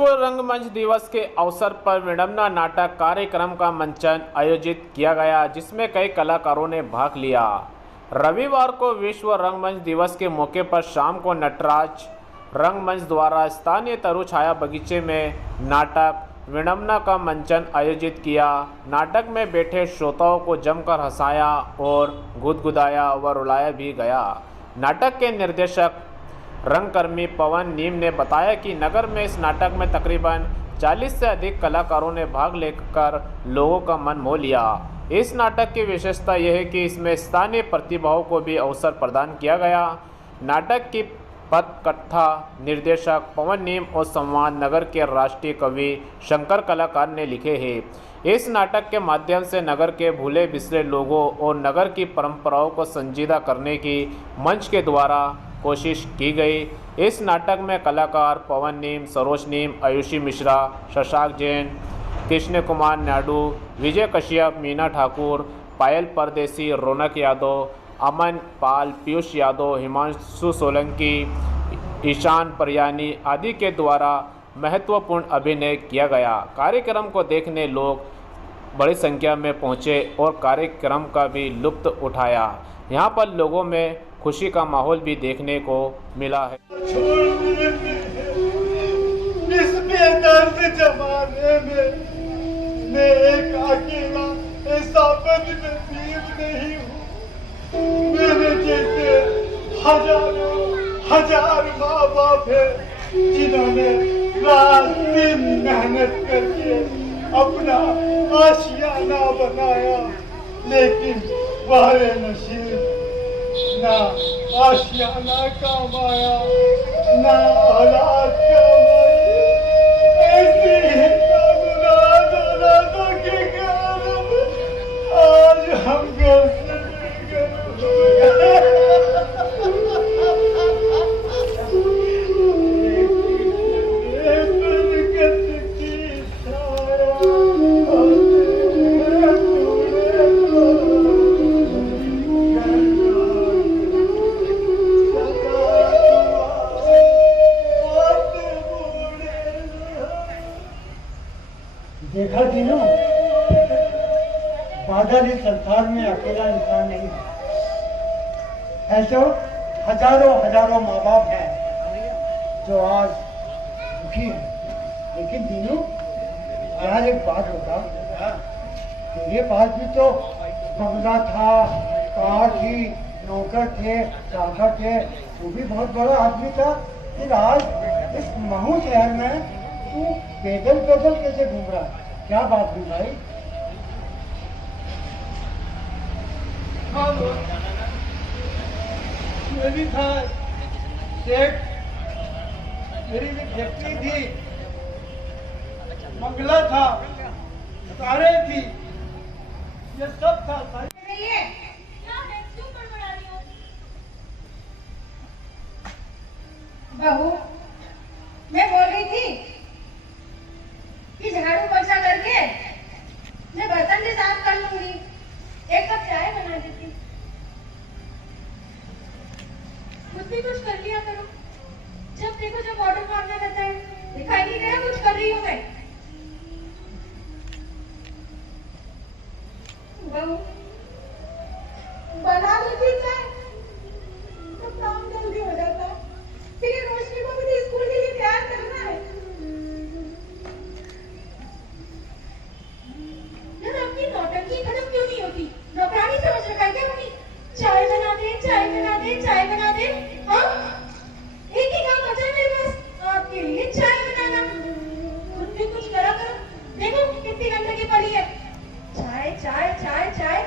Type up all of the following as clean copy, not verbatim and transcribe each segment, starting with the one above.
विश्व रंगमंच दिवस के अवसर पर विडम्बना नाटक कार्यक्रम का मंचन आयोजित किया गया, जिसमें कई कलाकारों ने भाग लिया। रविवार को विश्व रंगमंच दिवस के मौके पर शाम को नटराज रंगमंच द्वारा स्थानीय तरु छाया बगीचे में नाटक विडम्बना का मंचन आयोजित किया। नाटक में बैठे श्रोताओं को जमकर हंसाया और गुदगुदाया व रुलाया भी गया। नाटक के निर्देशक रंगकर्मी पवन नीम ने बताया कि नगर में इस नाटक में तकरीबन 40 से अधिक कलाकारों ने भाग लेकर लोगों का मन मोह लिया। इस नाटक की विशेषता यह है कि इसमें स्थानीय प्रतिभाओं को भी अवसर प्रदान किया गया। नाटक की पटकथा निर्देशक पवन नीम और संवाद नगर के राष्ट्रीय कवि शंकर कलाकार ने लिखे हैं। इस नाटक के माध्यम से नगर के भूले बिसरे लोगों और नगर की परंपराओं को संजीदा करने की मंच के द्वारा कोशिश की गई। इस नाटक में कलाकार पवन नीम, सरोज नीम, आयुषी मिश्रा, शशांक जैन, कृष्ण कुमार नायडू, विजय कश्यप, मीना ठाकुर, पायल परदेसी, रौनक यादव, अमन पाल, पीयूष यादव, हिमांशु सोलंकी, ईशान परियानी आदि के द्वारा महत्वपूर्ण अभिनय किया गया। कार्यक्रम को देखने लोग बड़ी संख्या में पहुंचे और कार्यक्रम का भी लुत्फ उठाया। यहां पर लोगों में खुशी का माहौल भी देखने को मिला है। इस बेदर्द जमाने में मैं एक अकेला ऐसा बदनसीब नहीं हूँ। मेरे जैसे हजार माँ बाप है जिन्होंने रात दिन मेहनत करके अपना आशियाना बनाया, लेकिन वारे नसीब ना आशियाना काम आया, ना औलाद काम आई। ऐसी ही के कारण आज हम घर से देखा तीनों, बादल इस संसार में अकेला इंसान नहीं है। ऐसे हजारों माँ बाप हैं जो आज दुखी हैं। लेकिन तीनों, यार एक बात होता, तेरे पास भी तो बंगला था, कार थी, नौकर थे, चाकर थे, तू भी बहुत बड़ा आदमी था। फिर आज इस महू शहर में तू पैदल कैसे घूम रहा है? क्या बात हुई भाई? मेरी था सेठ, मेरी भी फैक्ट्री थी, मंगला था, कारें थी, ये सब था। बहू, मैं बोल रही थी कि झाड़ू पोछा करके मैं बर्तन भी साफ कर लूंगी, एक कप चाय बना देती। खुद भी कुछ कर लिया करो। जब देखो जब ऑर्डर मारना रहता है, दिखाई नहीं गया कुछ कर रही हूँ मैं। बहू, बना लेती चाय तो काम जल्दी हो जाता। फिर ये रोशनी को भी स्कूल के लिए तैयार करना है। आपकी नौटंकी खत्म क्यों नहीं होती? नौकरानी समझ रखा है क्या मुझे? चाय बना दे, चाय बना दे, चाय बना दे। हाँ, एक ही काम बचा मेरे पास, आपके लिए चाय बनाना। खुद भी कुछ करा करो। देखो कितनी गंदगी पड़ी है। चाय चाय चाय चाय,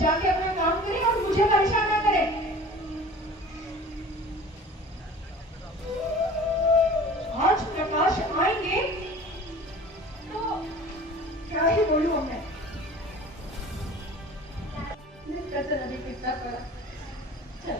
जाके अपना काम करें और मुझे परेशान ना करें। आज प्रकाश आएंगे तो क्या ही बोलूं मैं। कैसे नदी कितना पड़ा। चल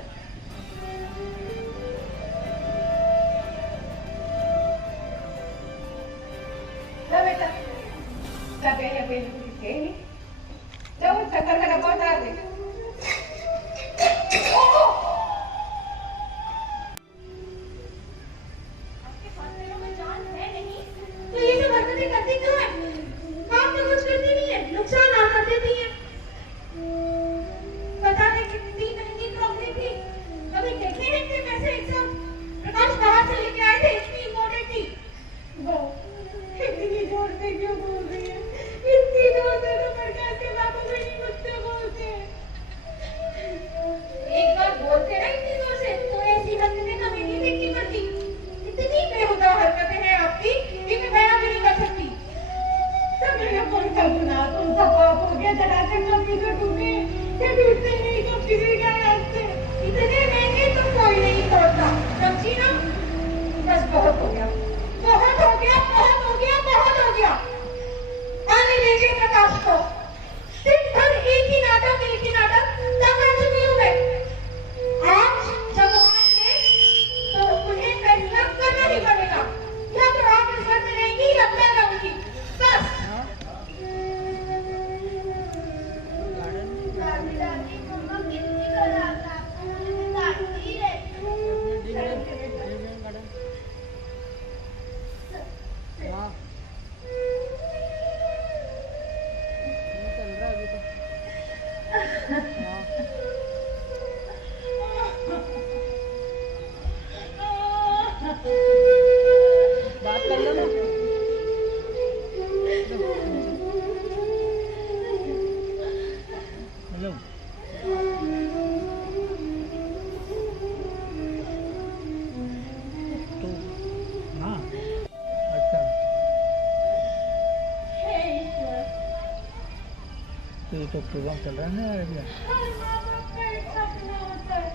तो प्रोग्राम चल रहा है ना यार अभी। हर माँ बाप का एक सपना होता है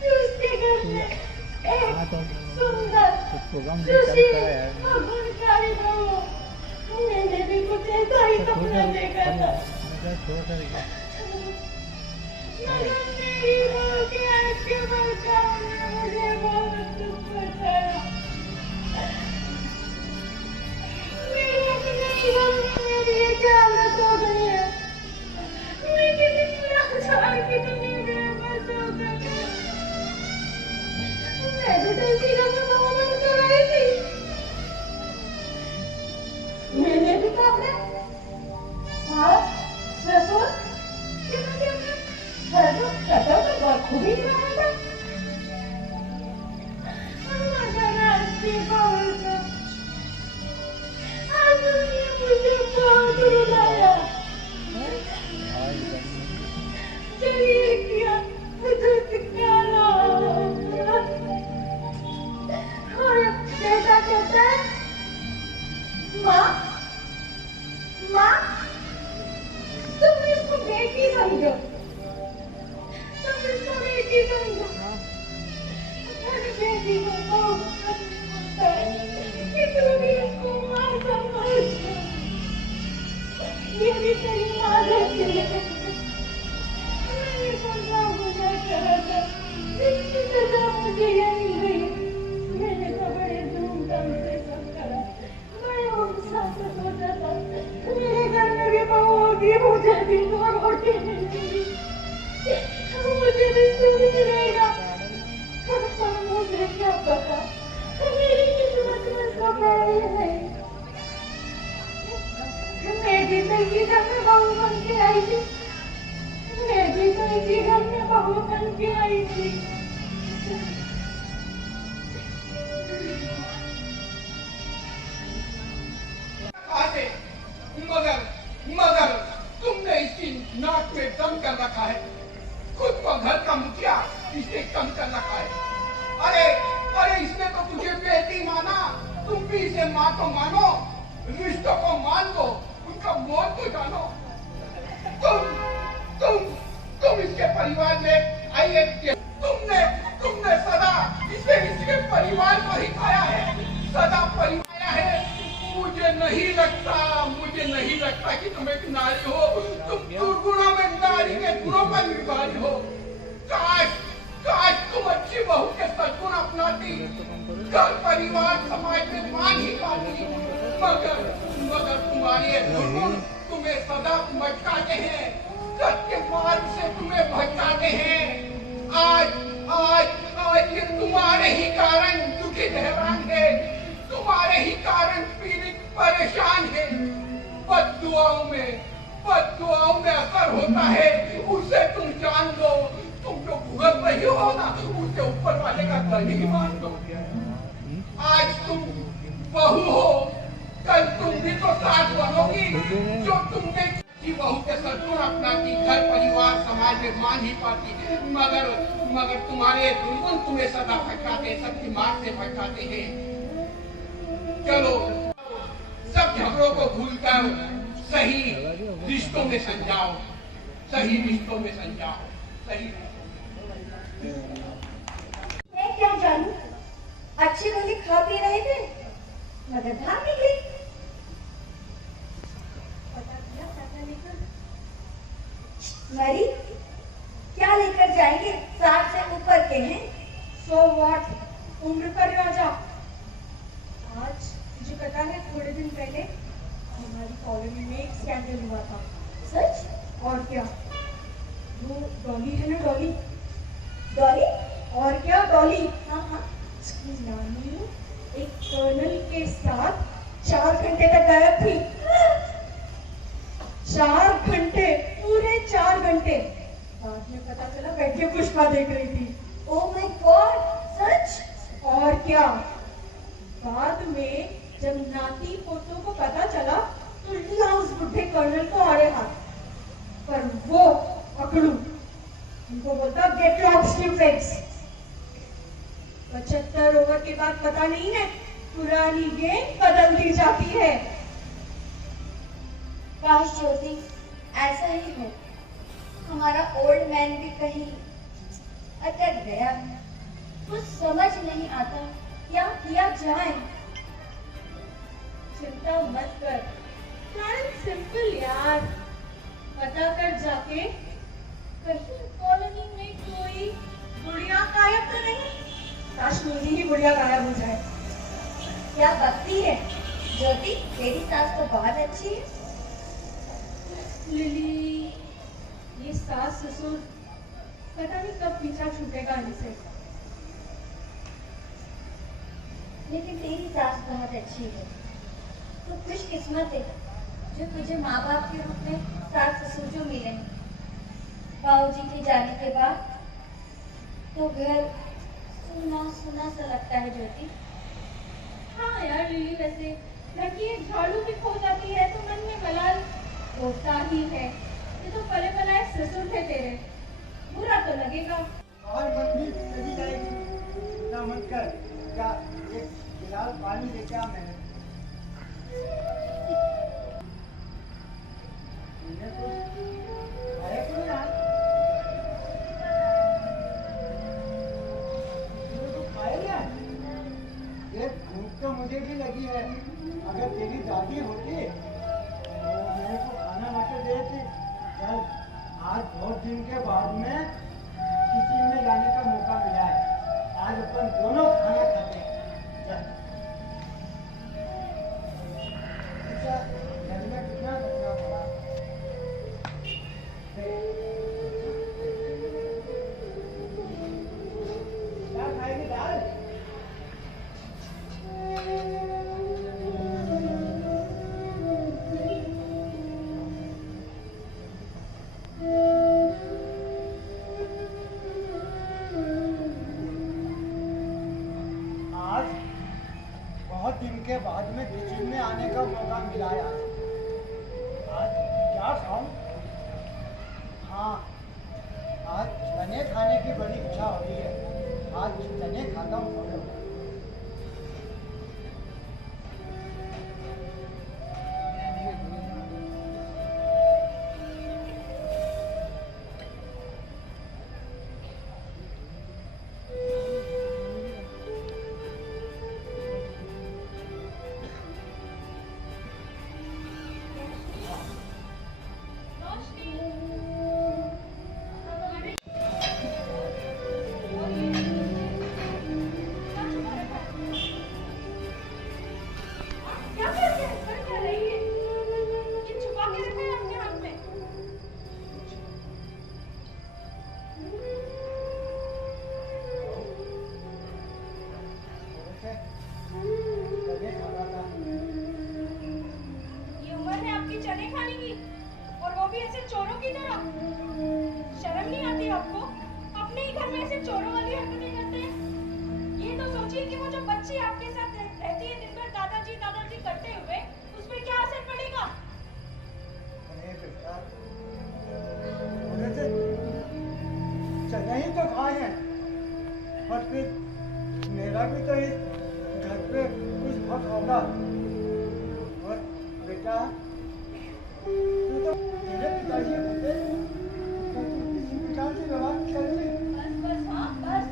कि उसके घर में हाँ एक तो सुंदर प्रोग्राम चल सुशील रहा है यार। और गुणकारी बहू हो। मैंने भी कुछ ऐसा ही सपना देखा था, थोड़ा सा मगर मेरी बहू के आँख के बरसाव ने मुझे बहुत दुख पहुंचाया। मेरे अपने ही घर में मेरी ये क्या हालत हो गई है। मैं कितनी लाचार, कितनी बेबस हो गई हूँ। मैं भी तो इसी घर में बहू बनकर आई थी। मैंने भी तो अपने सास, ससुर, तो बखूबी निभाया था। मगर अच्छी बहू से आज उन्होंने मुझे बहुत रुलाया। चलिए किया मुझे सिखाना। और बेटा कहता है, माँ माँ तुम इसको बेटी समझो, तुम इसको बेटी समझो। अरे बेटी को बहुत पसंद है कि तू भी इसको माँ समझ। ये भी तेरी माँ जैसी है। मैंने समझा मुझे कहा था, इसकी सजा मुझे ये मिल गई। मैंने तो बड़े धूमधाम से सब करा, बड़े उत्साह से सोचा था मेरे घर में भी बहू होगी, मुझे भी तो रोटी मिलेगी, मुझे भी सुख मिलेगा। पर मुझे क्या पता मेरी किस्मत में सब है नहीं। मैं भी तो इसी घर में बहू बन के आई थी, मैं भी तो इसी घर में बहू बन के आई थी। मगर मगर तुमने इसकी नाक में दम कर रखा है। खुद को घर का मुखिया इसने कम कर रखा है। अरे अरे इसने तो तुझे बेटी माना, तुम भी इसे माँ को मानो, रिश्तों को मान लो, उनका मौत को जानो। तुम इसके परिवार में आइए, तुमने सदा इसके परिवार को ही खाया है, सदा परिवार है। मुझे नहीं लगता कि तुम एक नारी हो, तुम दुर्गुणों में नारी के गुणों पर निर्भर हो। काश तुम अच्छी बहू के सद्गुण अपनाती, घर परिवार समाज में मान ही पाती। मगर तुम्हारे ये दुर्गुण तुम्हें सदा भटकाते हैं, सत्य मार्ग से तुम्हें भटकाते हैं। आज ये तुम्हारे ही कारण दुखी हैरान है, तुम्हारे ही कारण पीड़ित परेशान है। बद्दुआओं में असर होता है, उसे तुम जान लो। तुम जो भुगत रही हो ना, उसके ऊपर वाले का दर्द ही मान लो। आज तुम बहू हो, कल तुम भी तो साथ बनोगी। जो तुमने की बहू के सद्गुण अपनाती, घर परिवार समाज में मान ही पाती, मगर तुम्हारे दुर्गुण तुम्हें सदा भटकाते, सत्य मार्ग से भटकाते हैं। चलो सब झगड़ों को भूलकर सही रिश्तों में समझाओ, सही रिश्तों में समझाओ, सही। मैं क्या जानूं, अच्छी भली खा पी रहे थे, मगर भाग निकली। पता किया क्या लेकर? मरी क्या लेकर जाएंगे? 60 से ऊपर के हैं। So what? उम्र पर राजा। आज मुझे पता है, थोड़े दिन पहले हमारी कॉलोनी में एक स्कैंडल हुआ था। सच? और क्या? वो डॉली है ना, डॉली और क्या डॉली? हाँ, उसकी नानी एक कर्नल के साथ 4 घंटे तक गायब थी। 4 घंटे, पूरे 4 घंटे। बाद में पता चला बैठ के पुष्पा देख रही थी। ओह माय गॉड, सच? और क्या, बाद में जब नाती पोतों को पता चला तो लिया उस बुढ़े कर्नल को आड़े हाथ। पर वो अकड़ू उनको बोलता गेट लॉस्ट स्टूपिड्स। 75 ओवर के बाद पता नहीं है, पुरानी गेम बदल दी जाती है। काश ज्योति ऐसा ही हो। हमारा ओल्ड मैन भी कहीं अटक गया, कुछ समझ नहीं आता क्या किया जाए। चिंता मत कर, प्लान सिंपल यार। पता कर जाके कहीं कॉलोनी में कोई बुढ़िया गायब तो नहीं। काश मेरी ही बुढ़िया गायब हो जाए। क्या बकती है ज्योति, तेरी सास तो बहुत अच्छी है। लिली, ये सास ससुर पता नहीं कब पीछा छूटेगा इनसे। लेकिन तेरी सास बहुत अच्छी है, तो खुशकिस्मत है जो तुझे माँ बाप के रूप में सास ससुर जो मिले। बाबूजी के जाने के बाद तो घर सुना सुना सा लगता है ज्योति। हाँ यार लिली, वैसे घर की एक झाड़ू भी खो जाती है तो मन में मलाल होता ही है। ये तो पले पलाए ससुर थे तेरे, बुरा तो लगेगा। और मंदिर चली जाएगी, चिंता मत कर। क्या एक गिलास पानी लेके आ, मैंने कुछ खाया क्यों यार? ये भूख तो मुझे भी लगी है। अगर तेरी दादी होती तो मेरे को खाना ला के देती। चल, आज बहुत दिन के बाद में किचन में जाने का मौका मिला है। आज अपन दोनों खाना खाते हैं। चल। अच्छा, घर में कितना कचरा पड़ा? क्या खाएगी दाल? आज बहुत दिन के बाद में किचन में आने का मौका मिला है। आज क्या खाऊं? हाँ, आज चने खाने की बड़ी इच्छा हो रही है। आज चने खाता हूँ थोड़े। चने खाने की, और वो भी ऐसे चोरों की तरह। शर्म नहीं आती आपको? अपने ही घर में ऐसे चोरों वाली हरकतें करते हैं। ये तो सोचिए कि वो जो बच्ची आपके साथ रहती है दिन भर दादाजी दादाजी करते हुए, उस पर क्या असर पड़ेगा? अरे बेटा, चने ही तो खाए हैं, और फिर मेरा भी तो इस घर पे कुछ हक होगा। और बेटा, तू तो मेरे पिताजी होते, तो तू किसी प्रकार से व्यवहार कर ले। बस बस, हाँ बस,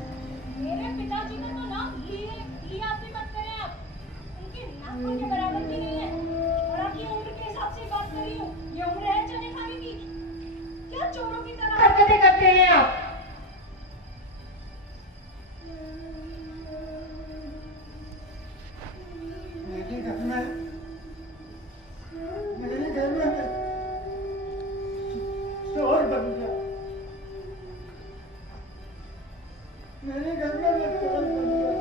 मेरे पिताजी का तो नाम लिया भी मत करें आप। उनकी नाखून के बराबर भी नहीं है, और आपकी उम्र के हिसाब से बात कर रही हूँ। ये उम्र है चने खाने की? क्या चोरों की तरह हरकतें करते हैं आप? मेरे घर में शोर बन गया। मेरे घर में शोर बन गया।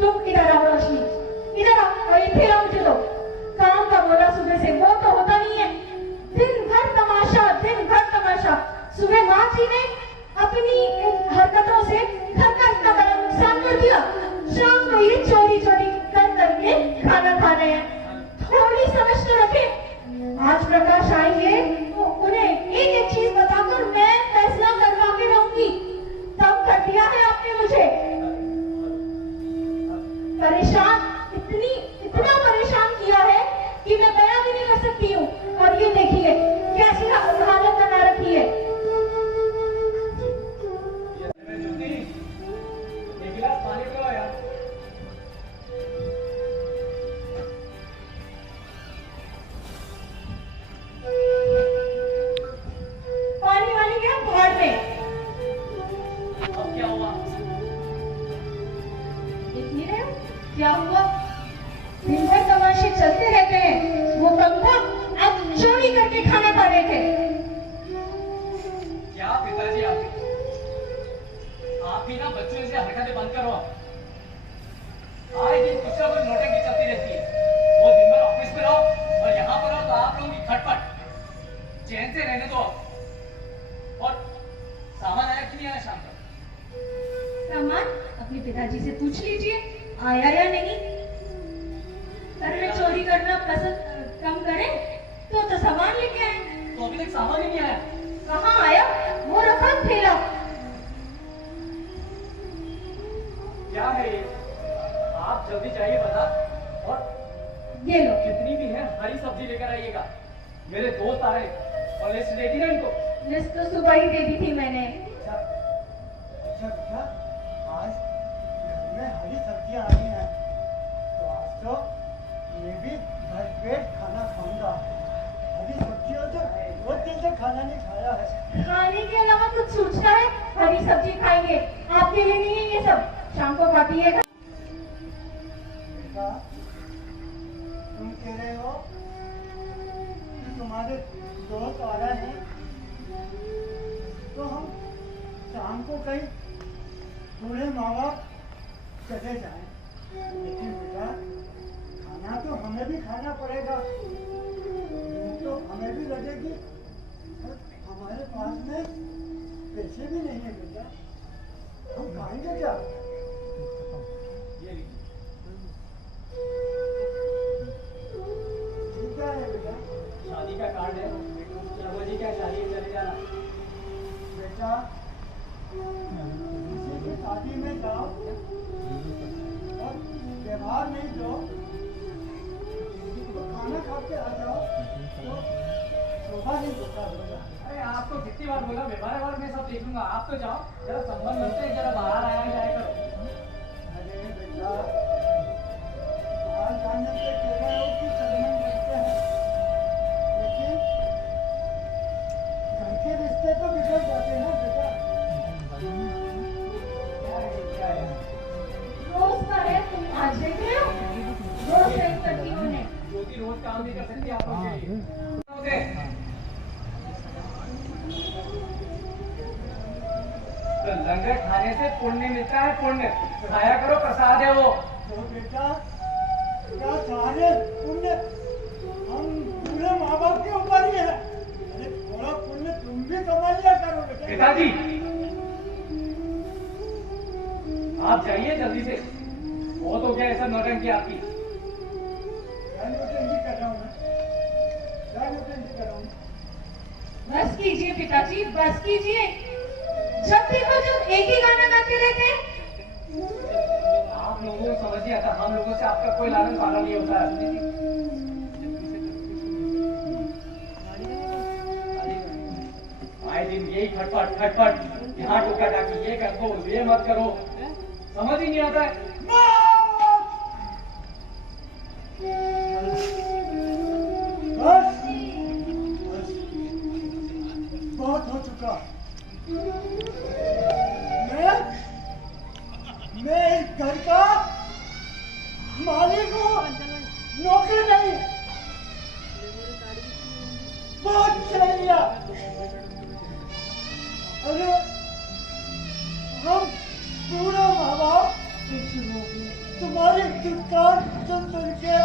तुम इधर आओ रोशनी, इधर आओ, और ये फिर आओ। मुझे तो काम का बोला सुबह से, वो तो होता नहीं है। दिन भर तमाशा, दिन भर तमाशा। सुबह माँ जी ने अपनी हरकतों से घर का इतना बड़ा नुकसान कर दिया, शाम को ये चोरी चोरी कर करके खाना खा रहे हैं। थोड़ी समझ तो रखे। आज प्रकाश आएंगे तो उन्हें एक एक चीज बताकर मैं फैसला करवा के रहूंगी। तब कर दिया है आपने मुझे परेशान, इतना परेशान किया है कि मैं बयां भी नहीं कर सकती हूँ। और ये देखिए क्या भी ना बच्चों से हरकतें बंद करो। आए दिन कुछ ना कुछ नौटंकी चलती रहती है। वो दिन भर ऑफिस में रहो और यहाँ पर रहो तो आप लोगों की खटपट। चैन से रहने दो। और सामान आया कि नहीं आया शाम तक? सामान अपने पिताजी से पूछ लीजिए आया या नहीं। घर में चोरी करना पसंद कम करें तो सामान लेके आए। तो अभी तक सामान ही नहीं आया। कहाँ आया? वो रखा थैला। क्या है ये? आप जल्दी चाहिए बता। और ये लो। जितनी भी है हरी सब्जी लेकर आइएगा। मेरे दोस्त आ रहे और लिस्ट दे दी ना इनको। लिस्ट तो सुबह ही दे दी थी मैंने। अच्छा बेटा, आज घर में हरी सब्जियां आ रही हैं तो आज तो मैं भी भरपेट खाना खाऊंगा। हरी सब्जियों से बहुत दिन से खाना नहीं खाया है। खाने के अलावा कुछ सोचना है? हरी सब्जी खाएंगे, आपके लिए नहीं है ये सब, शाम को खा पिएगा। बेटा, तुम कह रहे हो कि तुम्हारे दोस्त आ रहे हैं तो हम शाम को कहीं बूढ़े माँ बाप चले जाएं। लेकिन बेटा, खाना तो हमें भी खाना पड़ेगा, भूख तो हमें भी लगेगी और हमारे पास में पैसे भी नहीं है बेटा, हम खाएंगे क्या? ये लीजिए। ये क्या है बेटा? शादी का कार्ड है। शर्मा जी क्या शादी में चले जाना। बेटा, किसी की शादी में जाओ और व्यवहार नहीं दो तो खाना खा के आ जाओ तो शोभा नहीं होता बेटा। अरे आपको कितनी बार बोला व्यवहार मैं सब देख लूंगा। आप तो जाओ जरा संबंध बनते हैं, जरा बाहर आया जाया करो। अरे बेटा, बाहर जाने से कह रहे हो कि संबंध बनते हैं, लेकिन घर के रिश्ते तो बिगड़ जाते हैं बेटा। रोज का है, तुम आज देख रहे हो? रोज सेट करती हूँ उन्हें। ज्योति रोज काम नहीं कर सकती आप लोग के लिए। तो लंगर खाने से पुण्य मिलता है। पुण्य खाया करो, प्रसाद है वो। तो बेटा, क्या सारे पुण्य हम पूरे माँ बाप के ऊपर ही है। अरे थोड़ा पुण्य तुम भी कमा लिया करो बेटा। पिताजी आप जाइए जल्दी से। बहुत हो गया ऐसा नौटंकी आपकी। क्या नौटंकी कर रहा हूँ मैं? क्या नौटंकी कर रहा हूँ? बस कीजिए पिताजी, बस कीजिए। जब देखो जब एक ही गाना गाते रहते हैं। आप लोगों को समझ नहीं आता, हम लोगों से आपका कोई लालन पालन नहीं होता है। आए दिन यही खटपट खटपट, यहाँ टोका टाकी, ये कर दो ये मत करो, समझ ही नहीं आता है। बस बहुत हो चुका। मैं इस घर का मालिक हूँ, नौकर नहीं। बहुत सह लिया। अरे हम पूरा माँ बाप तुम्हारी दुकान सुन के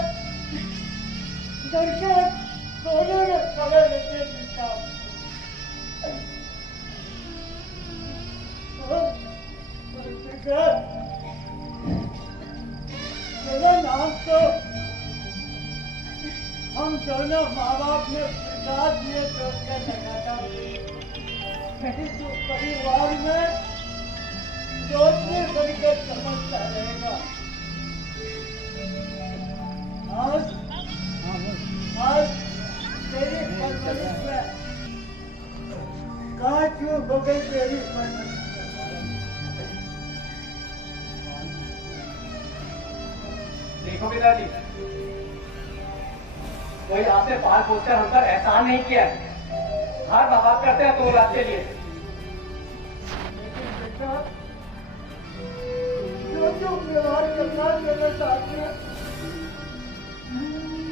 घर के कोने में खड़े रहते हैं। मेरे नाम तो हम दोनों माँ बाप ने प्रसाद दिए सोचकर लगा था। कहीं तो परिवार में सोचने बनकर समझता रहेगा। आज तेरी परवरिश में कहाँ क्यों हो गई तेरी परवरिश? देखो पिताजी, कोई आपने पाल पोसकर हम पर एहसान नहीं किया है। हर माँ बाप करते हैं तो औलाद के लिए। लेकिन बेटा, जो व्यवहार करना देना चाहते हैं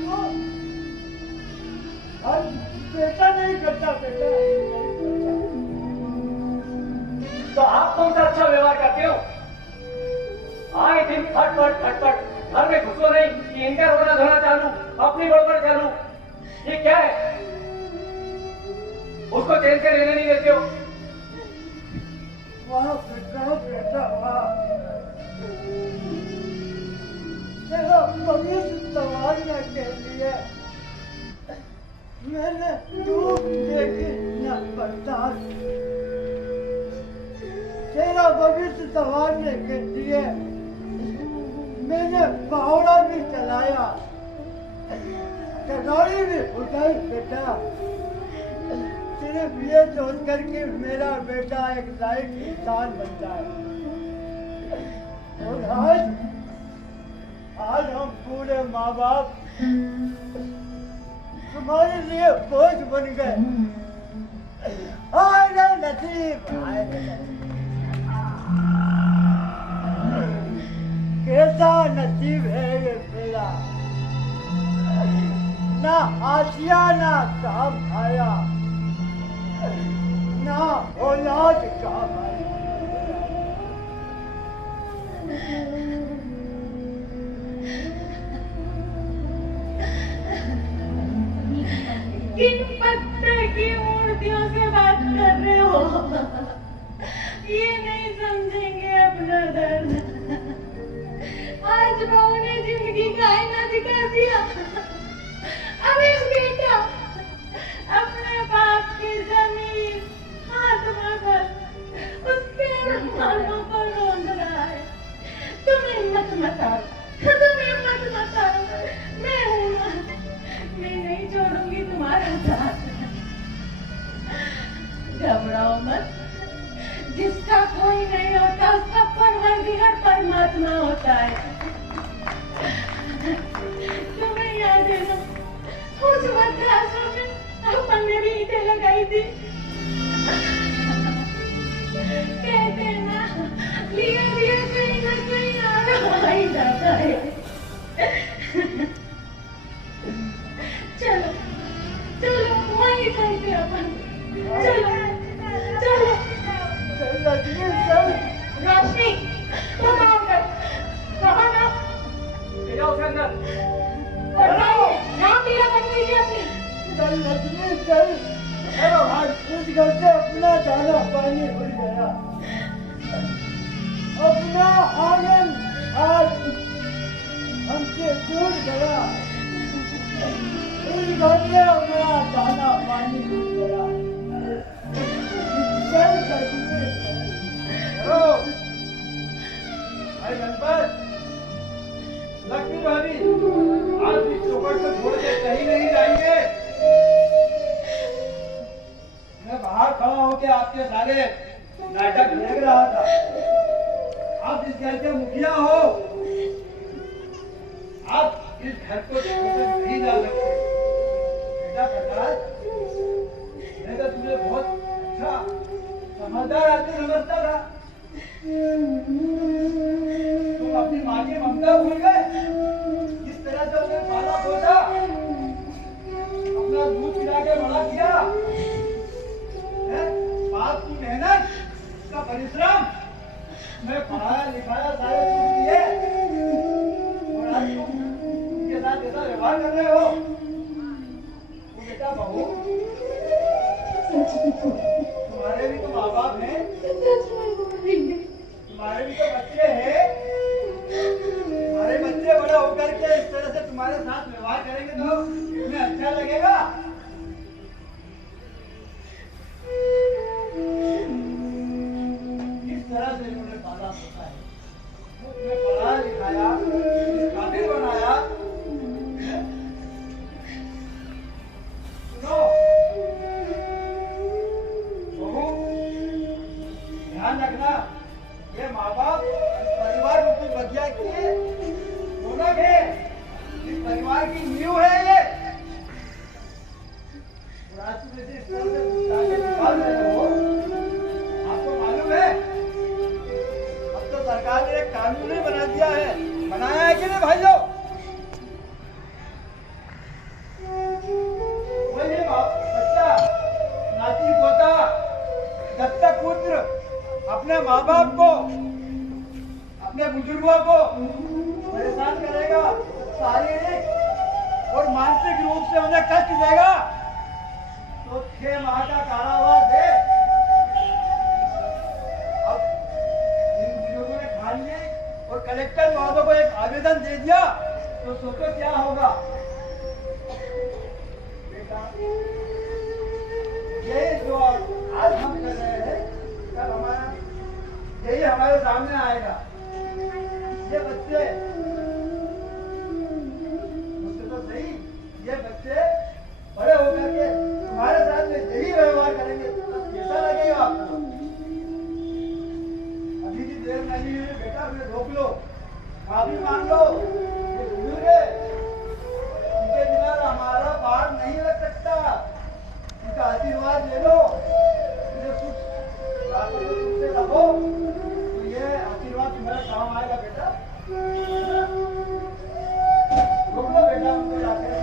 वो हर बेटा नहीं करता। बेटा तो आप कौन सा अच्छा व्यवहार करते हो? आए दिन खटपट खटपट, घर में घुसो नहीं कि इनका रोना धोना चालू, अपनी गड़बड़ चालू। ये क्या है? उसको चैन से रहने नहीं देते हो। वहाँ फिरता कहता हुआ तेरा पवित्र संभालने के लिए मैंने धूप देखी न बर्दाश्त, तेरा भविष्य संभालने के लिए मैंने फावड़ा भी चलाया, कटोरी भी उठाई बेटा, सिर्फ ये सोच कर कि मेरा बेटा एक लायक इंसान बन जाए। और आज हम पूरे माँ बाप तुम्हारे लिए बोझ बन गए। हाय रे नसीब, हाय रे नसीब, कैसा नसीब है ये मेरा, ना आसिया ना काम आया, ना औलाद काम आया। किन पत्थर की मूर्तियों से बात कर रहे हो? ये नहीं समझेंगे अपना दर्द। आज बहू ने जिंदगी का आईना दिखा दिया। अब एक बेटा अपने बाप की जमीन हाथ में भर उसके अरमानों पर रोंद रहा है। तुम हिम्मत मत हारो, तुम हिम्मत मत हारो, मैं हूं ना, मैं नहीं छोड़ूंगी तुम्हारा साथ। घबराओ मत, जिसका कोई नहीं होता उसका परवरदिगार परमात्मा होता है। तुम्हें याद है ना, उस वृद्धाश्रम में अपन ने भी ईंटें लगाई थी। कहते हैं ना, लिया लिया कहीं ना कहीं आ ही जाता है। चलो चलो वहीं चलते अपन, चलो चलो। रोशनी तुम आओ कर, कहाँ ना ले जाओ उसे अंदर। नाम पीला कर दीजिए अपनी। चल लक्ष्मी चल, आज इस घर से अपना दाना पानी उड़ गया, अपना आंगन आज हमसे टूट गया, इस घर से अपना दाना पानी उड़ गया। चल लक्ष्मी हेलो भाई गणपत, लक्ष्मी भाभी आज इस चौपट को छोड़ के कहीं नहीं जाएंगे। मैं बाहर खड़ा होके आपके सारे नाटक देख रहा था। आप इस घर के मुखिया हो, आप इस घर को छोड़कर नहीं जा सकते। बेटा प्रकाश, मैं तो तुझे बहुत अच्छा समझदार आदमी समझता था। तुम अपनी माँ की ममता भूल गए, किस तरह से उन्हें पाला पोसा, अपना दूध पिला के बड़ा किया, बाप की मेहनत, उसका परिश्रम, मैं पढ़ाया लिखाया सारे कुछ किए, और आज तुम उनके साथ ऐसा व्यवहार कर रहे हो। तो बेटा बहू, तुम्हारे भी तो माँ बाप हैं, तुम्हारे भी तो बच्चे हैं, तुम्हारे बच्चे बड़े होकर के इस तरह से तुम्हारे साथ व्यवहार करेंगे तो तुम्हें अच्छा लगेगा? किस तरह से इन्होंने पाला होता है, तुम्हें पढ़ाया लिखाया, काबिल बनाया। सुनो बहू, ध्यान रखना, ये माँ बाप इस परिवार को कुछ बदला किए रौनक है, इस परिवार की नींव है ये। और आज तुम इसे इस तरह से ताकि निकाल रहे हो, आपको मालूम है अब तो सरकार ने एक कानून ही बना दिया है, बनाया है कि नहीं भाई लोग? बच्चा, नाती पोता, दत्तक पुत्र अपने माँ बाप को, अपने बुजुर्गों को परेशान करेगा, शारीरिक और मानसिक रूप से उन्हें कष्ट देगा, तो 6 माह का कारावास है। अब इन बुजुर्गों ने ठान ली और कलेक्टर महोदय को एक आवेदन दे दिया, तो सोचो क्या होगा। बेटा, ये जो आज हम कर रहे हैं, कल हमारा यही हमारे सामने आएगा। ये बच्चे मुझसे तो सही, ये बच्चे बड़े होकर के तुम्हारे साथ में यही व्यवहार करेंगे, तो कैसा लगेगा आपको? अभी की देर नहीं है बेटा, उन्हें रोक लो, माफी मांग लो। ये बुजुर्ग है, इनके बिना हमारा पार नहीं लग सकता। इनका आशीर्वाद ले लो, इन्हें कुछ से रखो, तो ये आशीर्वाद तुम्हारा काम आएगा बेटा। रोक लो बेटा उनको जाकर के।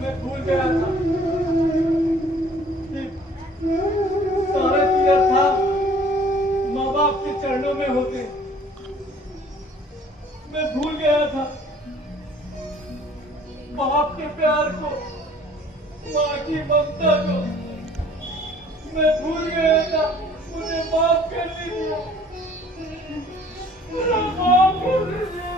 मैं भूल गया था कि सारे तीर्थ माँ बाप के चरणों में होते। मैं भूल गया था बाप के प्यार को, माँ की ममता को। मैं भूल गया था, मुझे माफ कर दीजिए, मुझे माफ कर दीजिए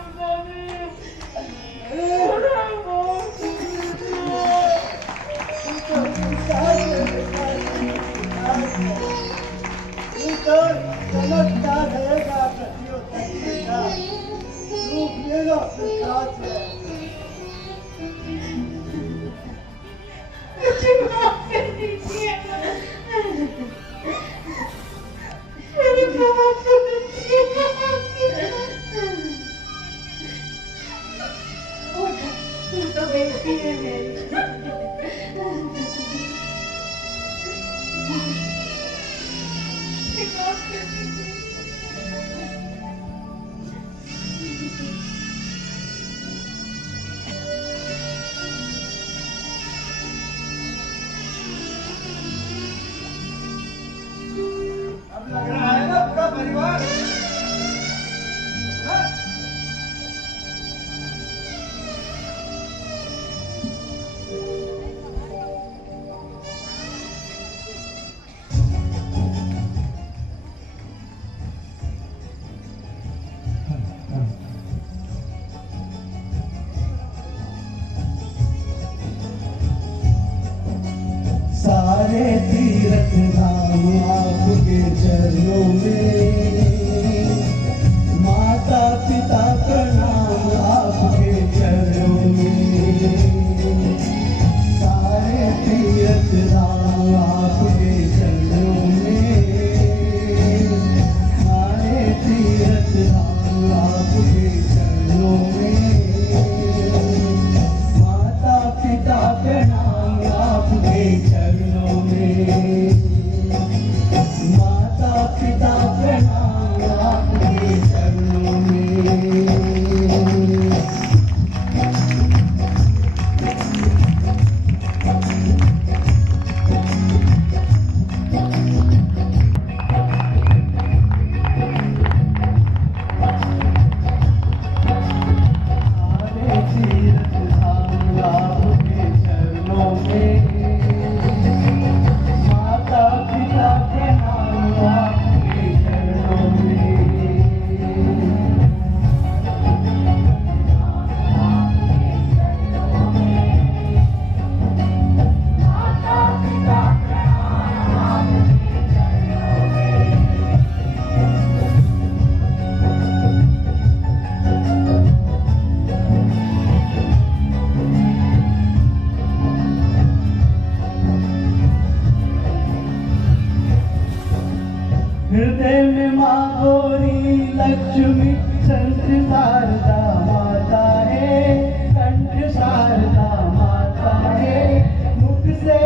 चमत्कार रहेगा, सचियों का रूप ले लो प्रसाद से। मुझे माफ कर दीजिए, मुझे माफ कर दीजिए। तू तो बेटी है मेरी। माफ कर दीजिए। अब लग रहा है ना पूरा परिवार। हाँ? सारे तीर्थ धाम आपके चरणों में, माता पिता प्रणाम आपके चरणों में। सारे तीर्थ धाम आपके चरणों में, सारे तीर्थ धाम आपके चरणों में। माता पिता प्रणाम आपके चरणों में, माता पिता प्रणाम आपके चरणों में। सारे तीर्थ धाम आपके चरणों में, माता पिता प्रणाम आपके चरणों में। हृदय में माँ गौरी लक्ष्मी संत शारदा माता है, कंठ शारदा माता है, मुख से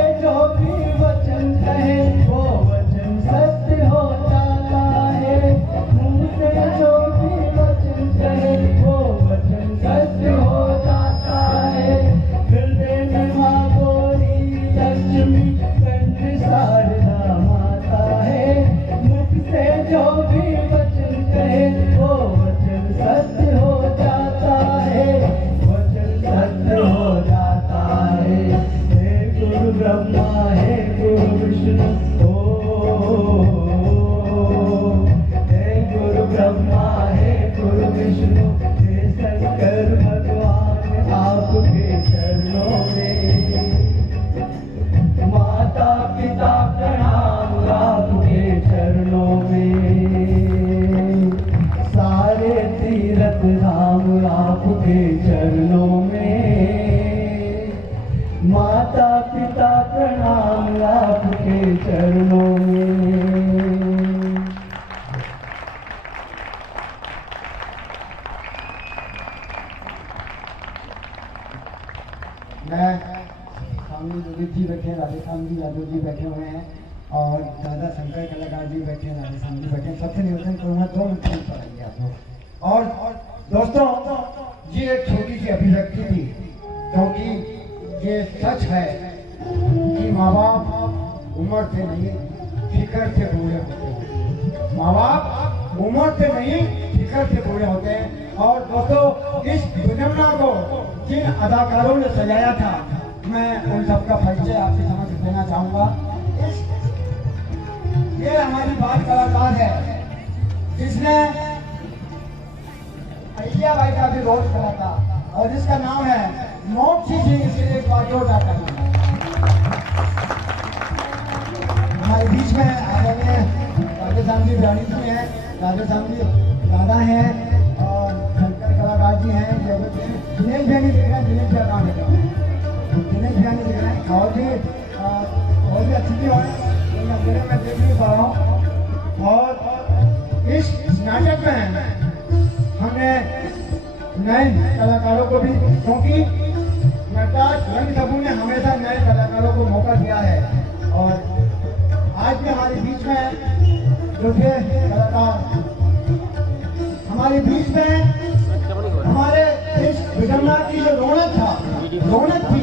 लक्ष्मी कंठ शारदा माता है, मुख से जो भी वचन कहे वो वचन सत्य हो जाता है, वचन सत्य हो जाता है। हे गुरु ब्रह्मा हे गुरु विष्णु हे गुरु ब्रह्मा हे गुरु विष्णु हे शंकर भगवान आपके चरणों में, माता पिता प्रणाम आपके चरणों में, सारे तीर्थ धाम आपके चरणों में, माता पिता प्रणाम आपके चरणों में। मैं स्वामी जोगित जी बैठे हैं, राधेश्याम जी यादव जी बैठे हुए हैं और दादा शंकर कलाकार जी बैठे हैं, राधेश्याम जी बैठे हैं। सबसे निवेदन करूँगा 2 मिनट में पढ़ेंगे आप लोग। और दोस्तों ये एक छोटी सी अभिव्यक्ति थी क्योंकि ये सच है कि माँ बाप उम्र से नहीं फिक्र से बूढ़े होते हैं। माँ बाप उम्र से नहीं फिक्र से बूढ़े होते हैं। और दोस्तों इस विडंबना को जिन अदाकारों ने सजाया था मैं उन सबका परिचय आपके समझ देना चाहूंगा। ये हमारी बाल कलाकार है जिसने अहिल्याबाई का भी रोल करा था और जिसका नाम है मोक्षी सिंह। इसलिए एक बार जोरदार करना। हमारे बीच में आदरणीय राधेश्याम जी ब्राणी जी हैं, राधेश्याम जी दादा हैं और शंकर कलाकार जी हैं। दिनेश भैया दिख रहे हैं, दिनेश भैया नाम है, दिनेश भैया दिख रहे हैं और भी अच्छी भी हो मैं देख नहीं पा रहा हूँ। और इस नाटक में हमने नए कलाकारों को भी, क्योंकि नटराज रंग सबू ने हमेशा नए कलाकारों को मौका दिया है और आज भी हमारे बीच में जो थे कलाकार हमारे बीच में हमारे इस विडंबना की जो रौनक थी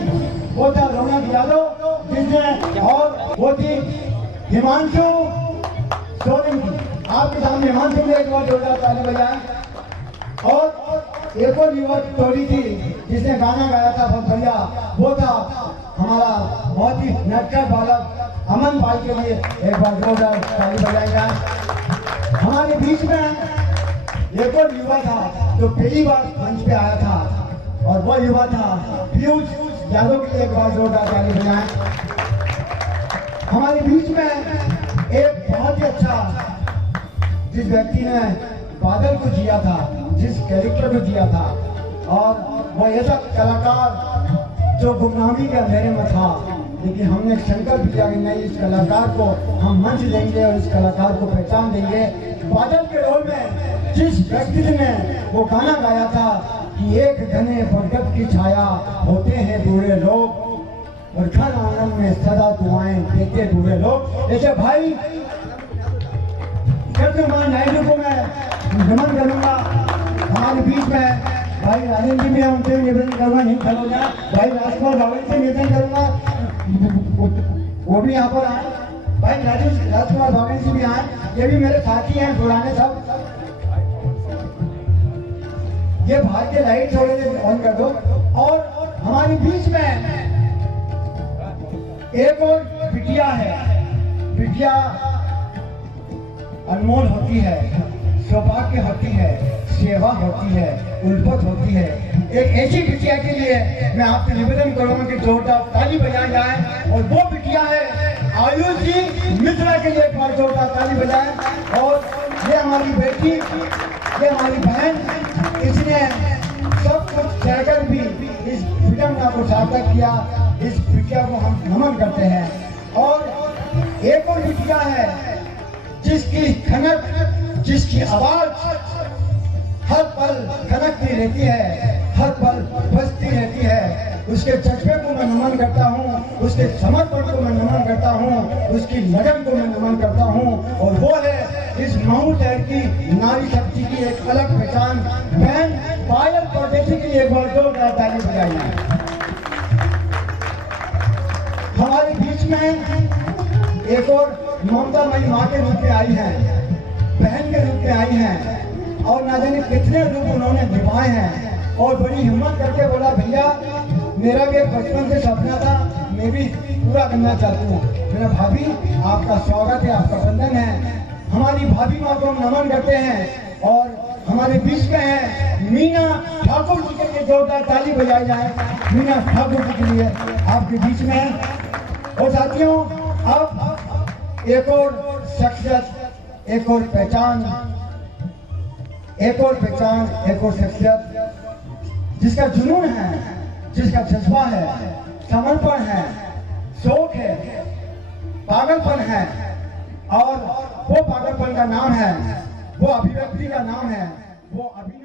वो था रौनक यादव जिसने, और वो थी हिमांशु सोलंकी। आपके सामने हिमांशु ने एक बार जोरदार ताली बजाएं। और एक और युवक टोली थी जिसने गाना गाया था बहुत बढ़िया, वो था हमारा बहुत ही नटखट बालक अमन भाई के लिए एक बार जोरदार ताली बजाई जाए। हमारे बीच में एक और युवा था जो पहली बार मंच पे आया था और वो युवा था पीयूष यादव के लिए एक बार जोरदार ताली बजाएं। हमारे बीच में एक बहुत ही अच्छा जिस व्यक्ति ने बादल को जिया था, जिस कैरेक्टर को जिया था, और वो ऐसा कलाकार जो गुमनामी के अंधेरे में था, लेकिन हमने संकल्प लिया कि नहीं, इस कलाकार को हम मंच देंगे और इस कलाकार को पहचान देंगे। बादल के रोल में जिस व्यक्ति ने वो गाना गाया था कि एक घने बरगद की छाया होते हैं बूढ़े लोग और घर आंगन में सदा दुआएं देते बूढ़े लोग, ऐसे भाई कृष्ण नायडू को मैं नमन करूंगा। हमारे बीच में भाई राजेंद्र जी भी उनसे निवेदन करूंगा, नहीं खड़े हो जाए। भाई राजकुमार बावन से निवेदन करूंगा वो भी यहाँ पर आए। भाई राजकुमार बावन जी भी आए, ये भी मेरे साथी हैं पुराने सब। ये बाहर के लाइट थोड़े देर ऑन कर दो। और हमारे बीच में एक और बिटिया है। बिटिया अनमोल होती है, सौभाग्य होती है, सेवा होती है, उल्फत होती है। एक ऐसी बिटिया के लिए मैं आपसे निवेदन करूंगा कि जोरदार ताली बजाई जाए। और वो बिटिया है आयुष जी मिश्रा के लिए एक बार जोरदार ताली बजाएं। और ये हमारी बेटी, ये हमारी बहन, इसने सब कुछ सहकर भी इस विडंबना को सार्थक किया। इस बिटिया को हम नमन करते हैं। और एक और बिटिया है जिसकी खनक, जिसकी आवाज हर पल खनकती रहती है, हर पल बजती रहती है। उसके जज्बे को मैं नमन करता हूँ, उसके समर्पण को मैं नमन करता हूँ, उसकी लगन को मैं नमन करता हूँ। और वो है इस महू शहर की नारी शक्ति की एक अलग पहचान बहन पायल परदेसी की एक बार जोरदार ताली बजाई है। हमारे बीच में एक और ममता मई माँ के रूप में आई है, बहन के रूप में आई हैं और ना जाने कितने रूप उन्होंने निभाए हैं और बड़ी हिम्मत करके बोला भैया मेरा भी एक बचपन से सपना था, मैं भी पूरा करना चाहती हूँ। मेरा भाभी आपका स्वागत है, आपका वंदन है। हमारी भाभी माँ को हम नमन करते हैं और हमारे बीच में है मीना ठाकुर जी के लिए जोरदार ताली बजाई जाए। मीना ठाकुर जी के लिए आपके बीच में है। और साथियों अब एक और शख्सियत, एक और पहचान, एक और शख्सियत जिसका जुनून है, जिसका जज्बा है, समर्पण है, शौक है, पागलपन है और वो पागलपन का नाम है, वो अभिव्यक्ति का नाम है, वो अभिनय